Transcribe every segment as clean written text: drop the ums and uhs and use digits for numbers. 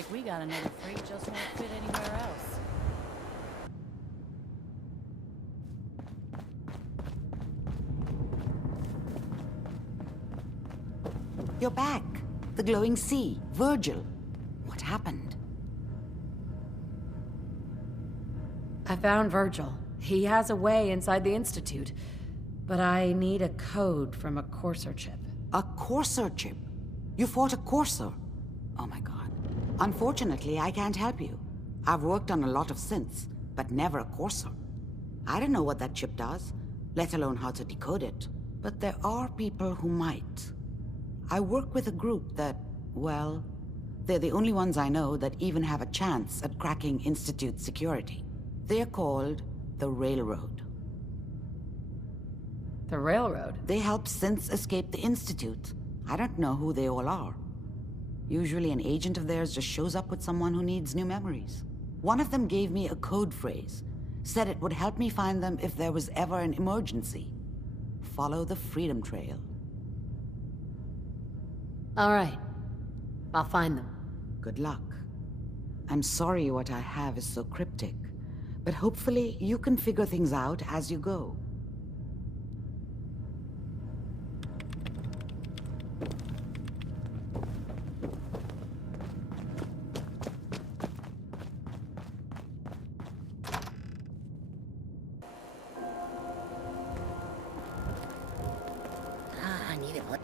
like we got another freak just won't fit anywhere else. You're back. The glowing sea. Virgil. What happened? I found Virgil. He has a way inside the Institute. But I need a code from a Courser chip. A Courser chip? You fought a Courser? Oh my god. Unfortunately, I can't help you. I've worked on a lot of synths, but never a Courser. I don't know what that chip does, let alone how to decode it. But there are people who might. I work with a group that, well, they're the only ones I know that even have a chance at cracking Institute security. They're called the Railroad. The Railroad? They help synths escape the Institute. I don't know who they all are. Usually an agent of theirs just shows up with someone who needs new memories. One of them gave me a code phrase, said it would help me find them if there was ever an emergency. Follow the Freedom Trail. All right. I'll find them. Good luck. I'm sorry what I have is so cryptic, but hopefully you can figure things out as you go. I need it. What?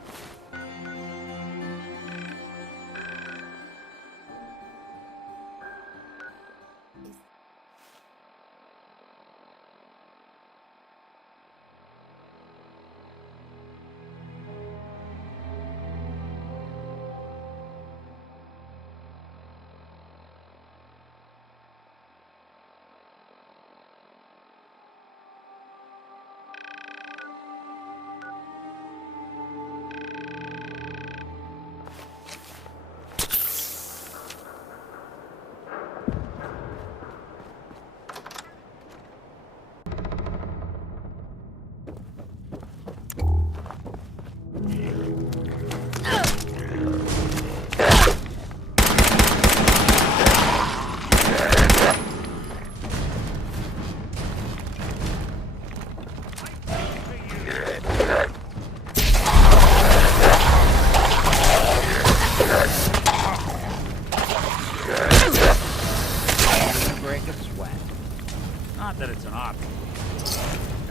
Not that it's an option.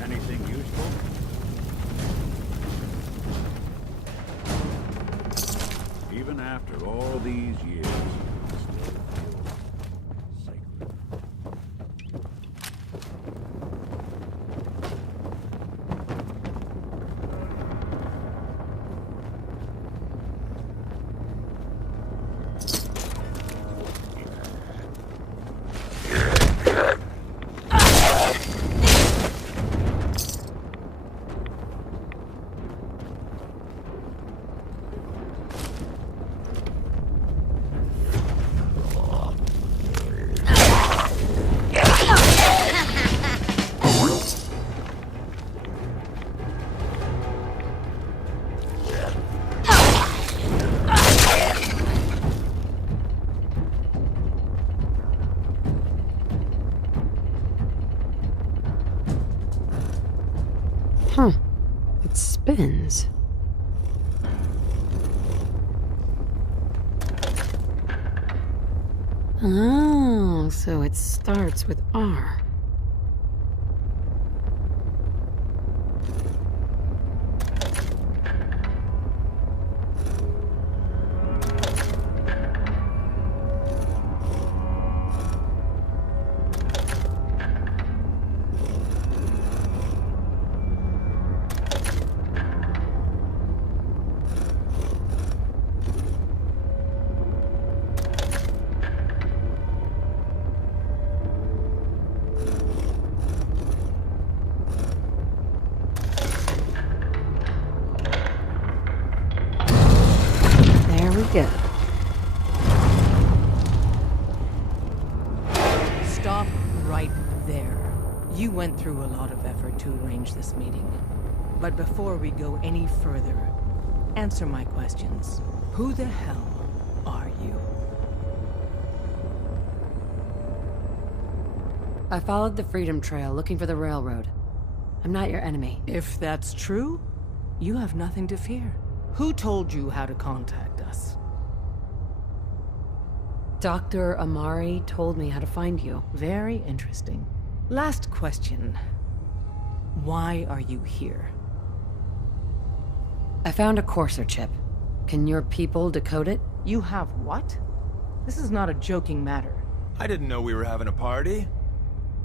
Anything useful? Even after all these years, I still feel sacred. Huh. It spins. Oh, so it starts with R. Go. Stop right there. You went through a lot of effort to arrange this meeting. But before we go any further, answer my questions. Who the hell are you? I followed the Freedom Trail looking for the railroad. I'm not your enemy. If that's true, you have nothing to fear. Who told you how to contact us? Dr. Amari told me how to find you. Very interesting. Last question. Why are you here? I found a Courser chip. Can your people decode it? You have what? This is not a joking matter. I didn't know we were having a party.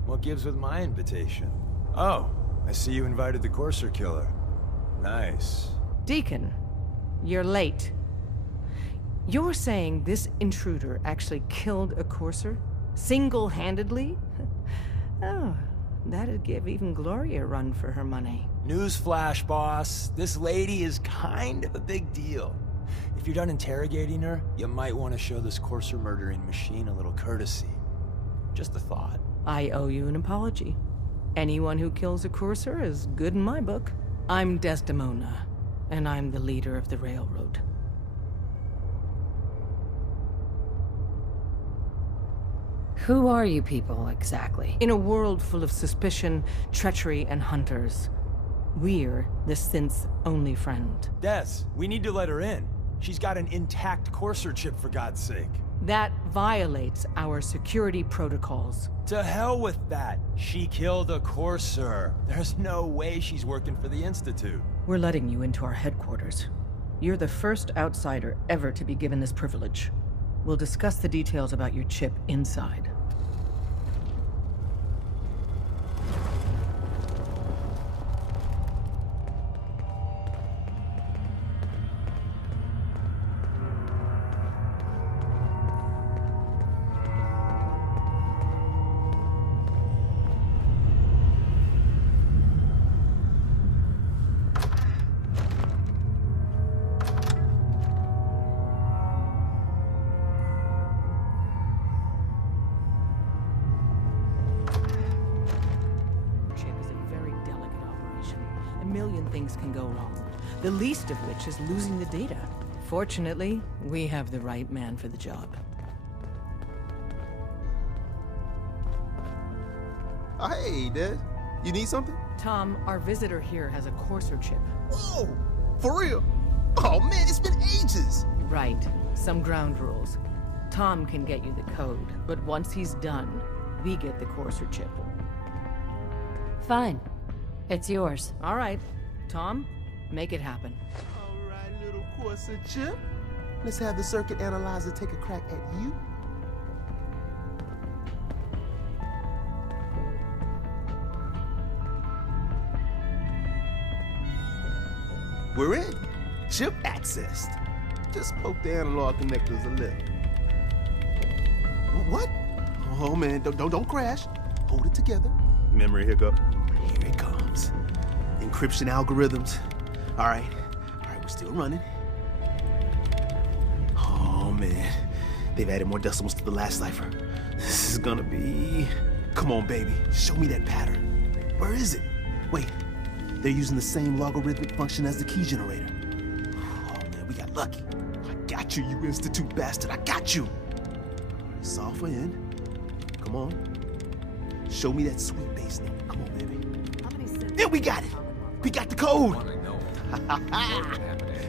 What gives with my invitation? Oh, I see you invited the Courser killer. Nice. Deacon, you're late. You're saying this intruder actually killed a Courser? Single-handedly? Oh, that'd give even Gloria a run for her money. Newsflash, boss. This lady is kind of a big deal. If you're done interrogating her, you might want to show this Courser murdering machine a little courtesy. Just a thought. I owe you an apology. Anyone who kills a Courser is good in my book. I'm Desdemona, and I'm the leader of the railroad. Who are you people, exactly? In a world full of suspicion, treachery, and hunters, we're the synth's only friend. Des, we need to let her in. She's got an intact Courser chip, for God's sake. That violates our security protocols. To hell with that. She killed a Courser. There's no way she's working for the Institute. We're letting you into our headquarters. You're the first outsider ever to be given this privilege. We'll discuss the details about your chip inside. Things can go wrong, the least of which is losing the data. Fortunately, we have the right man for the job. Hey, Des. You need something? Tom, our visitor here has a Courser chip. Whoa! For real? Oh man, it's been ages! Right. Some ground rules. Tom can get you the code, but once he's done, we get the Courser chip. Fine. It's yours. All right. Tom, make it happen. All right, little Courser chip. Let's have the circuit analyzer take a crack at you. We're in. Chip accessed. Just poke the analog connectors a little. What? Oh man, don't crash. Hold it together. Memory hiccup. Here it comes. Encryption algorithms. All right, we're still running. Oh man, they've added more decimals to the last cipher. This is gonna be... Come on, baby, show me that pattern. Where is it? Wait, they're using the same logarithmic function as the key generator. Oh man, we got lucky. I got you, you Institute bastard, I got you. Software in. Come on. Show me that sweet bass note. Come on, baby. Yeah, we got it. We got the code!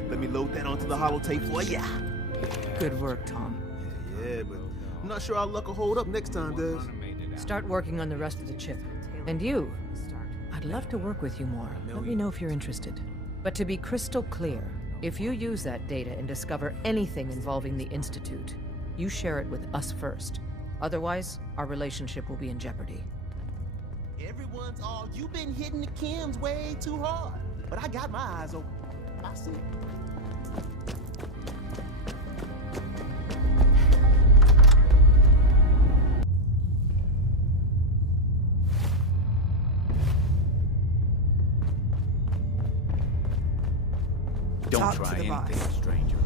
Let me load that onto the holotape for ya. Good work, Tom. Yeah, but I'm not sure our luck will hold up next time, Des. Start working on the rest of the chip. And you, I'd love to work with you more. Let me know if you're interested. But to be crystal clear, if you use that data and discover anything involving the Institute, you share it with us first. Otherwise, our relationship will be in jeopardy. Everyone's all, you've been hitting the chems way too hard. But I got my eyes open. I see. Don't try anything, stranger.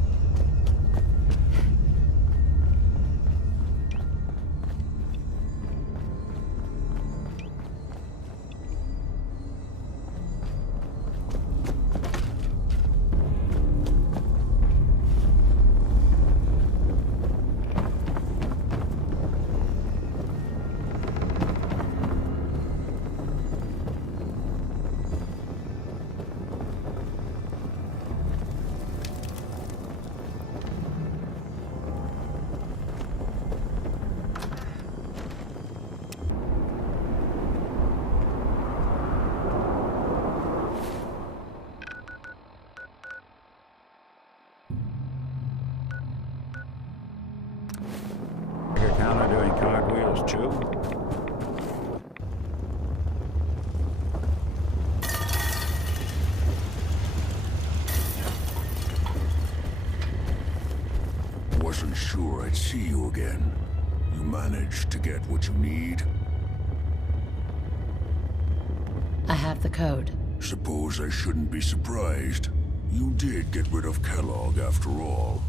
you. Wasn't sure I'd see you again. You managed to get what you need? I have the code. Suppose I shouldn't be surprised. You did get rid of Kellogg after all.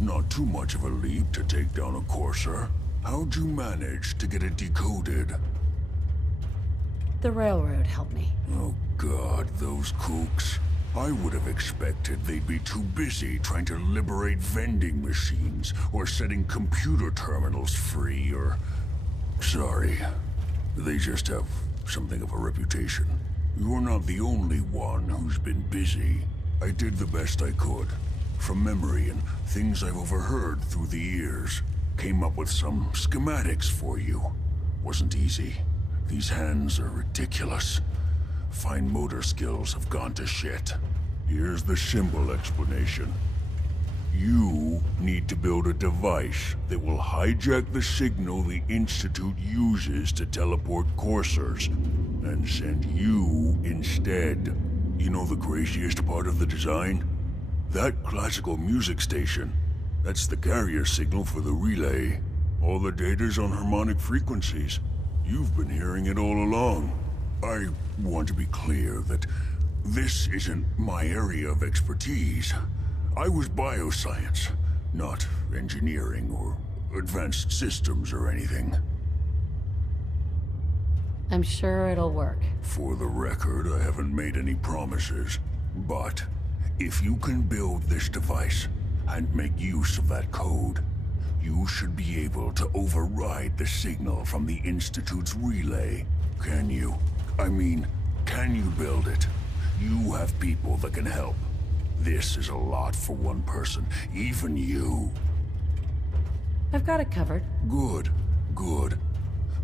Not too much of a leap to take down a Courser. How'd you manage to get it decoded? The railroad helped me. Oh God, those kooks. I would have expected they'd be too busy trying to liberate vending machines or setting computer terminals free or... Sorry. They just have something of a reputation. You're not the only one who's been busy. I did the best I could. From memory and things I've overheard through the years. Came up with some schematics for you. Wasn't easy. These hands are ridiculous. Fine motor skills have gone to shit. Here's the symbol explanation. You need to build a device that will hijack the signal the Institute uses to teleport coursers, and send you instead. You know the craziest part of the design? That classical music station. That's the carrier signal for the relay. All the data's on harmonic frequencies. You've been hearing it all along. I want to be clear that this isn't my area of expertise. I was bioscience, not engineering or advanced systems or anything. I'm sure it'll work. For the record, I haven't made any promises. But if you can build this device and make use of that code, you should be able to override the signal from the Institute's relay. Can you? I mean, can you build it? You have people that can help. This is a lot for one person, even you. I've got it covered. Good, good.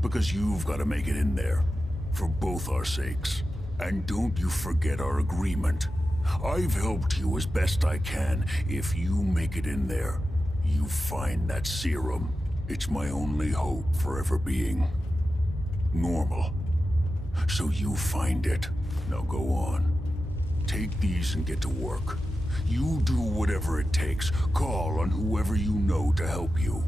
Because you've got to make it in there. For both our sakes. And don't you forget our agreement. I've helped you as best I can. If you make it in there, you find that serum. It's my only hope for ever being normal. So you find it. Now go on. Take these and get to work. You do whatever it takes. Call on whoever you know to help you.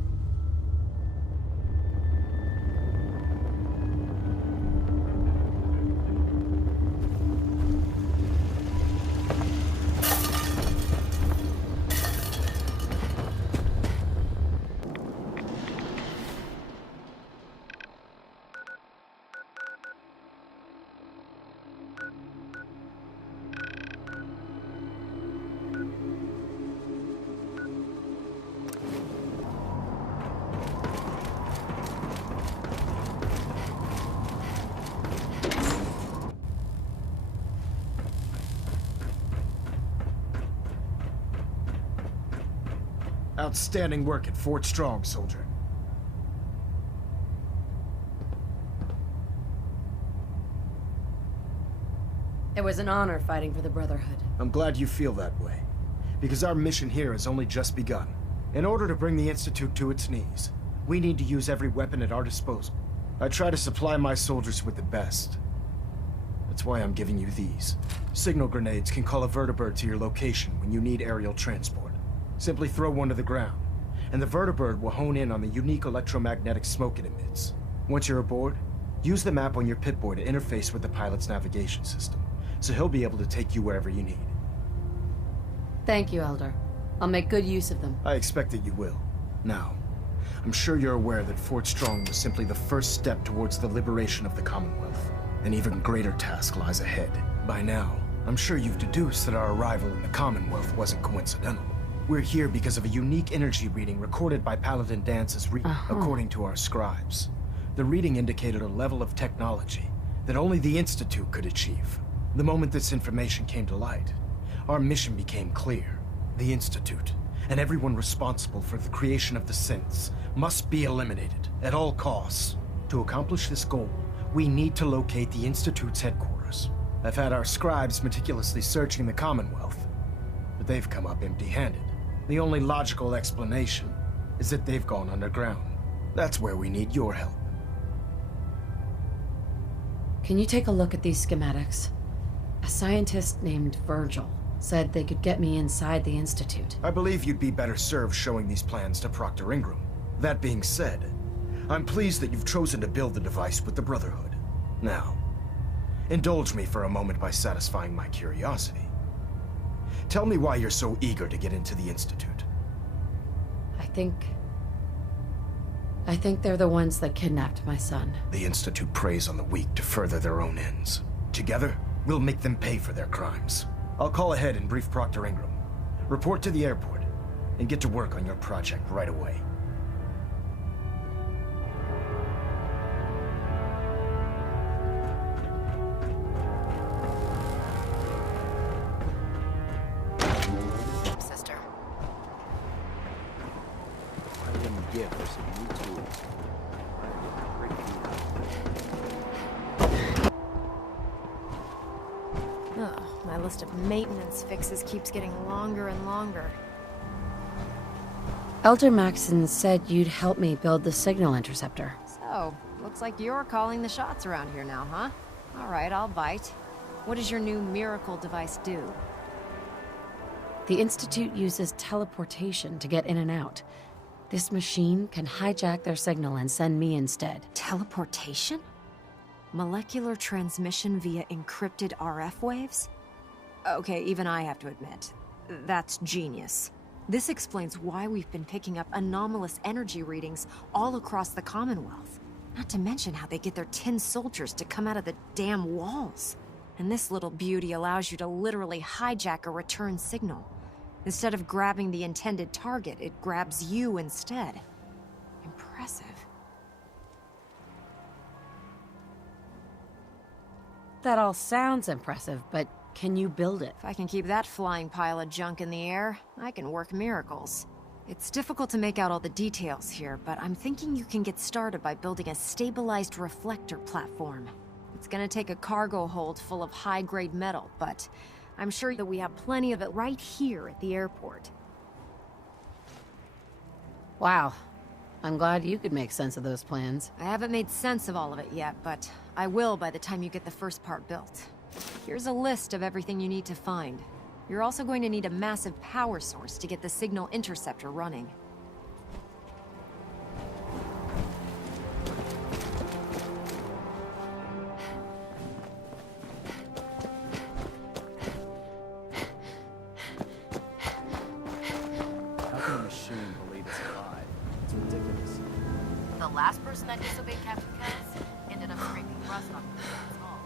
Outstanding work at Fort Strong, soldier. It was an honor fighting for the Brotherhood. I'm glad you feel that way, because our mission here has only just begun. In order to bring the Institute to its knees, we need to use every weapon at our disposal. I try to supply my soldiers with the best. That's why I'm giving you these. Signal grenades can call a vertibird to your location when you need aerial transport. Simply throw one to the ground, and the vertibird will hone in on the unique electromagnetic smoke it emits. Once you're aboard, use the map on your Pip-Boy to interface with the pilot's navigation system, so he'll be able to take you wherever you need. Thank you, Elder. I'll make good use of them. I expect that you will. Now, I'm sure you're aware that Fort Strong was simply the first step towards the liberation of the Commonwealth. An even greater task lies ahead. By now, I'm sure you've deduced that our arrival in the Commonwealth wasn't coincidental. We're here because of a unique energy reading recorded by Paladin Dance's according to our scribes. The reading indicated a level of technology that only the Institute could achieve. The moment this information came to light, our mission became clear. The Institute, and everyone responsible for the creation of the synths, must be eliminated at all costs. To accomplish this goal, we need to locate the Institute's headquarters. I've had our scribes meticulously searching the Commonwealth, but they've come up empty-handed. The only logical explanation is that they've gone underground. That's where we need your help. Can you take a look at these schematics? A scientist named Virgil said they could get me inside the Institute. I believe you'd be better served showing these plans to Proctor Ingram. That being said, I'm pleased that you've chosen to build the device with the Brotherhood. Now, indulge me for a moment by satisfying my curiosity. Tell me why you're so eager to get into the Institute. I think they're the ones that kidnapped my son. The Institute preys on the weak to further their own ends. Together, we'll make them pay for their crimes. I'll call ahead and brief Proctor Ingram. Report to the airport, and get to work on your project right away. Sister. I'm gonna give her some new tools. Ugh, my list of maintenance fixes keeps getting longer and longer. Elder Maxon said you'd help me build the signal interceptor. So, looks like you're calling the shots around here now, huh? All right, I'll bite. What does your new miracle device do? The Institute uses teleportation to get in and out. This machine can hijack their signal and send me instead. Teleportation? Molecular transmission via encrypted RF waves? Okay, even I have to admit, that's genius. This explains why we've been picking up anomalous energy readings all across the Commonwealth. Not to mention how they get their tin soldiers to come out of the damn walls. And this little beauty allows you to literally hijack a return signal. Instead of grabbing the intended target, it grabs you instead. Impressive. That all sounds impressive, but can you build it? If I can keep that flying pile of junk in the air, I can work miracles. It's difficult to make out all the details here, but I'm thinking you can get started by building a stabilized reflector platform. It's gonna take a cargo hold full of high-grade metal, but I'm sure that we have plenty of it right here at the airport. Wow. I'm glad you could make sense of those plans. I haven't made sense of all of it yet, but I will by the time you get the first part built. Here's a list of everything you need to find. You're also going to need a massive power source to get the signal interceptor running. How can a machine believe it's alive? It's ridiculous. The last person that disobeyed Captain Kells ended up scraping rust off the machine's hull.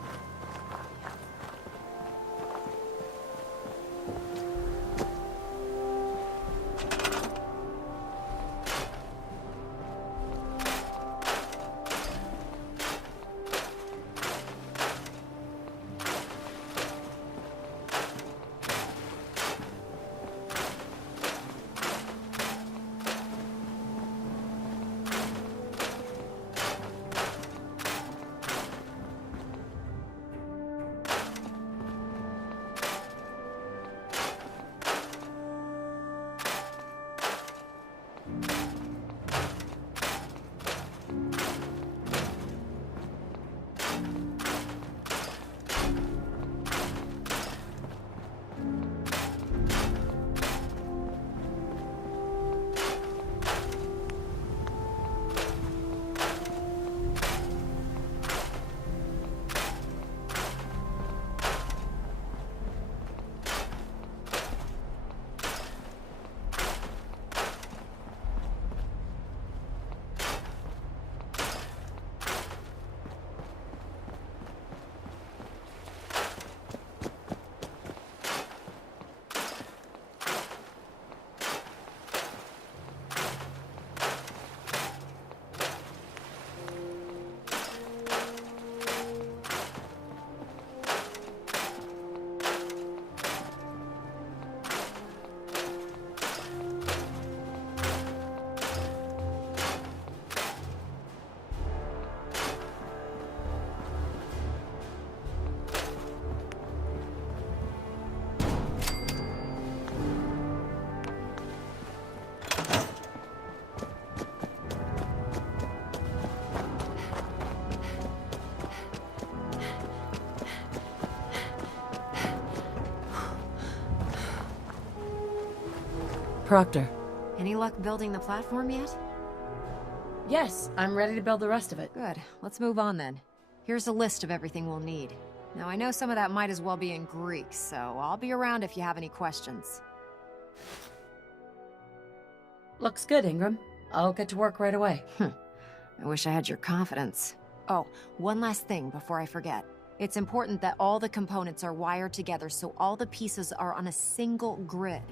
Proctor. Any luck building the platform yet? Yes, I'm ready to build the rest of it. Good. Let's move on then. Here's a list of everything we'll need. Now, I know some of that might as well be in Greek, so I'll be around if you have any questions. Looks good, Ingram. I'll get to work right away. I wish I had your confidence. Oh, one last thing before I forget. It's important that all the components are wired together so all the pieces are on a single grid.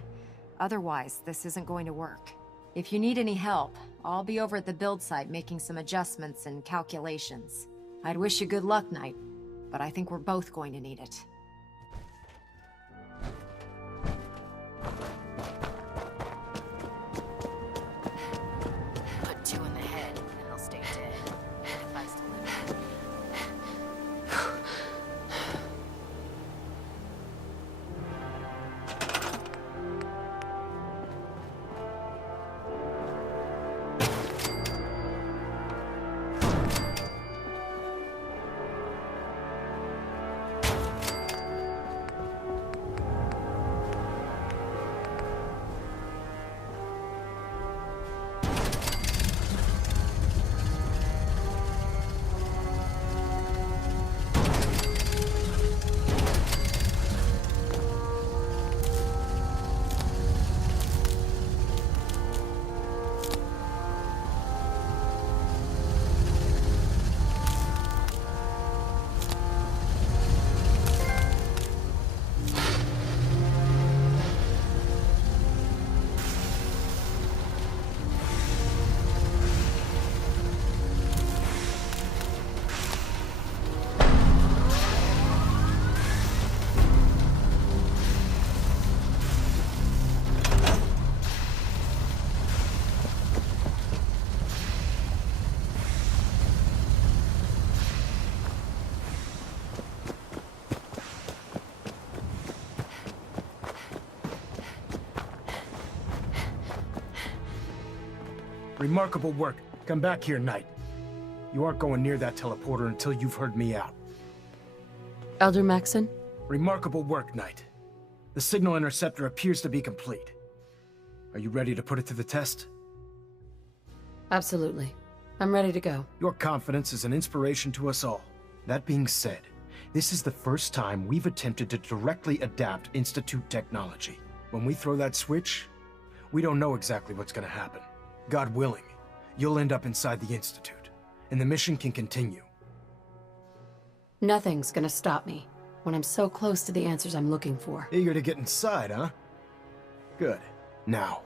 Otherwise, this isn't going to work. If you need any help, I'll be over at the build site making some adjustments and calculations. I'd wish you good luck, Knight, but I think we're both going to need it. Put 2 in the head, and they'll stay dead. If I still live. Remarkable work. Come back here, Knight. You aren't going near that teleporter until you've heard me out. Elder Maxon? Remarkable work, Knight. The signal interceptor appears to be complete. Are you ready to put it to the test? Absolutely. I'm ready to go. Your confidence is an inspiration to us all. That being said, this is the first time we've attempted to directly adapt Institute technology. When we throw that switch, we don't know exactly what's going to happen. God willing, you'll end up inside the Institute, and the mission can continue. Nothing's gonna stop me when I'm so close to the answers I'm looking for. Eager to get inside, huh? Good. Now,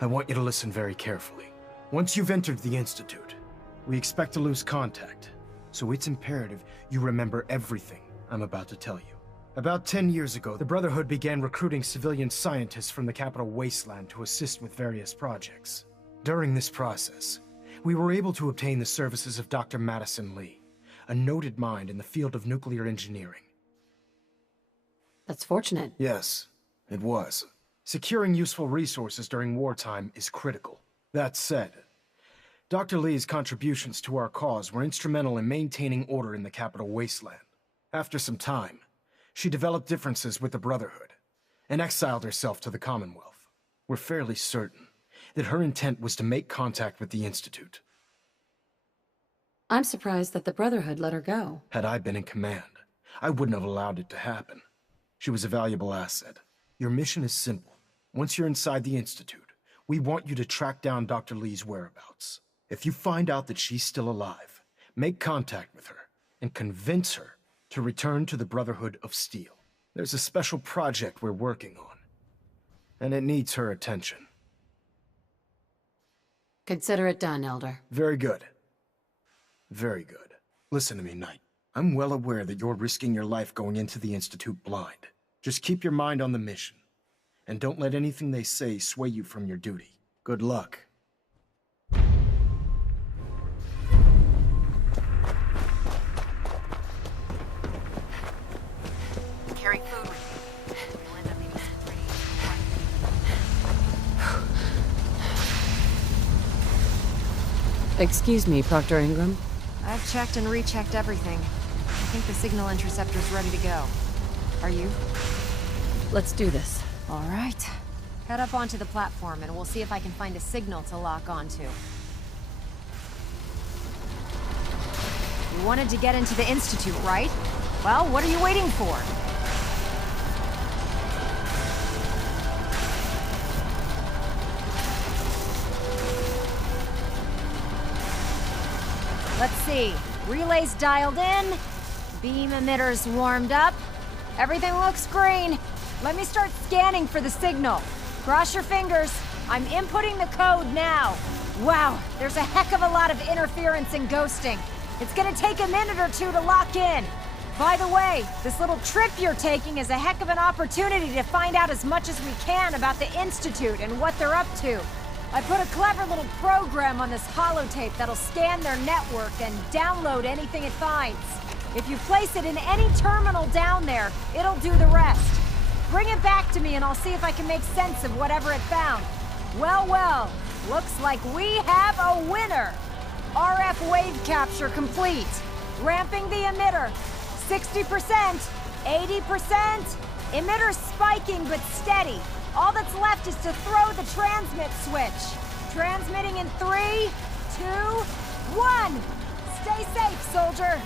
I want you to listen very carefully. Once you've entered the Institute, we expect to lose contact, so it's imperative you remember everything I'm about to tell you. About 10 years ago, the Brotherhood began recruiting civilian scientists from the capital wasteland to assist with various projects. During this process, we were able to obtain the services of Dr. Madison Lee, a noted mind in the field of nuclear engineering. That's fortunate. Yes, it was. Securing useful resources during wartime is critical. That said, Dr. Lee's contributions to our cause were instrumental in maintaining order in the capital wasteland. After some time, she developed differences with the Brotherhood and exiled herself to the Commonwealth. We're fairly certain that her intent was to make contact with the Institute. I'm surprised that the Brotherhood let her go. Had I been in command, I wouldn't have allowed it to happen. She was a valuable asset. Your mission is simple. Once you're inside the Institute, we want you to track down Dr. Lee's whereabouts. If you find out that she's still alive, make contact with her and convince her to return to the Brotherhood of Steel. There's a special project we're working on, and it needs her attention. Consider it done, Elder. Very good. Very good. Listen to me, Knight. I'm well aware that you're risking your life going into the Institute blind. Just keep your mind on the mission, and don't let anything they say sway you from your duty. Good luck. Carry food with you. You'll end up eating some pretty... Excuse me, Proctor Ingram. I've checked and rechecked everything. I think the signal interceptor's ready to go. Are you? Let's do this. All right. Head up onto the platform and we'll see if I can find a signal to lock onto. You wanted to get into the Institute, right? Well, what are you waiting for? Let's see. Relays dialed in. Beam emitters warmed up. Everything looks green. Let me start scanning for the signal. Cross your fingers. I'm inputting the code now. Wow, there's a heck of a lot of interference and ghosting. It's gonna take a minute or two to lock in. By the way, this little trip you're taking is a heck of an opportunity to find out as much as we can about the Institute and what they're up to. I put a clever little program on this holotape that'll scan their network and download anything it finds. If you place it in any terminal down there, it'll do the rest. Bring it back to me and I'll see if I can make sense of whatever it found. Well, well, looks like we have a winner. RF wave capture complete. Ramping the emitter. 60%, 80%. Emitter spiking but steady. All that's left is to throw the transmit switch. Transmitting in 3, 2, 1. Stay safe, soldier.